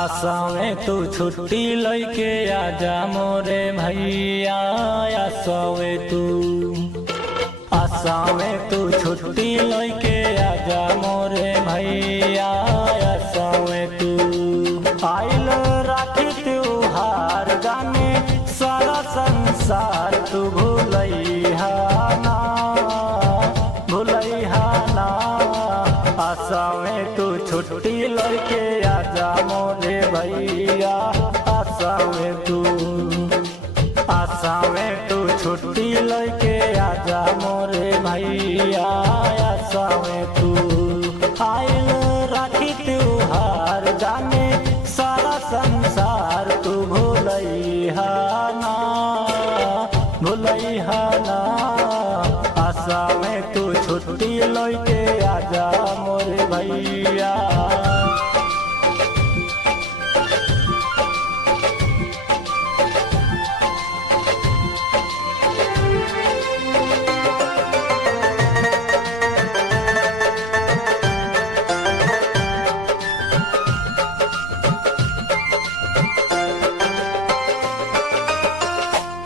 आशा में तू छुट्टी लैके आजा मोरे भैया। आशा में तू छुट्टी लैके आजा मोरे भैया। आशा में तू आइल राखी त्योहार गाने सारा संसार तू भूलैहा ना आशा में तू छुट्टी लैके आजा मोरे भैया। आशा में तू छुट्टी लैके आजा मोरे भैया। आशा में तू आइल राखी त्योहार जाने सारा संसार तू भूलैहा ना आशा में तू छुट्टी लैके आजा मोरे भैया।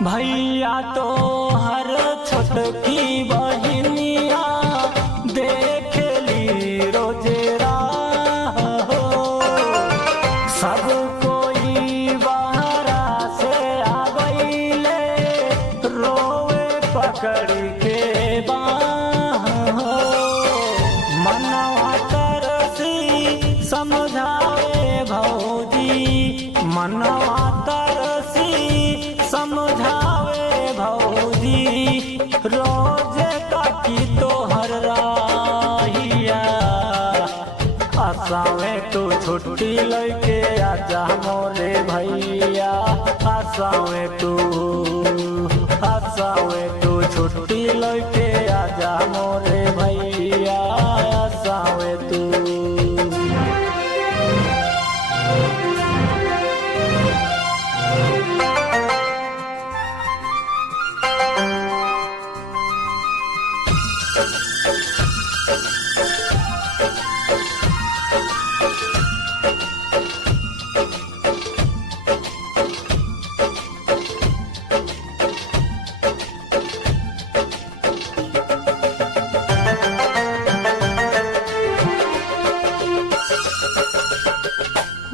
भैया तो हर छोटकी बहिनिया देखली रोजे राह हो। सब कोई बाहरा से आगइले रोवे पकड़ के बाह हो। मनवा तरसी समझावे भौजी, मनवा तरसी समझावे भौजी। रोज काटी तोहर राहिया। आशा में तू छुट्टी लैके आजा मोरे भैया। आशा में तू छुट्टी लैके आजा मोरे भैया। आशा में तू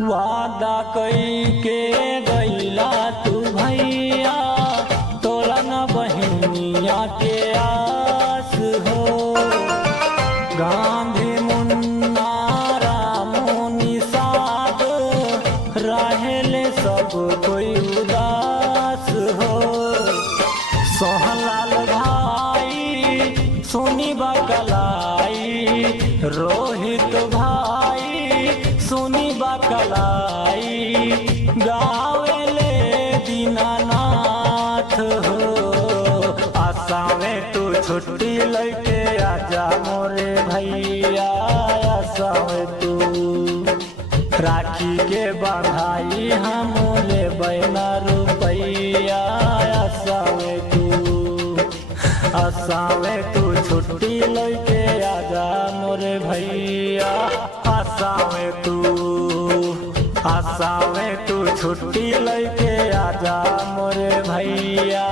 वादा कई के गईला तू भैया। तोरा न बहिनिया के आस हो। गांधी मुन्ना रामू निषाद रहेले सब कोई उदास हो। सोहनलाल भाई सुनी बकलाई, रोहित भाई सुनी बकलाई। गावेले दीनानाथ हो। आशा में तू छुट्टी लैके आजा मोरे भैया। आशा में तू राखी के बंधाई हम ले बैना रुपैया। आशा में तू छुट्टी लैके आजा मोरे भैया। आशा में तू छुट्टी लैके आजा मोरे भैया।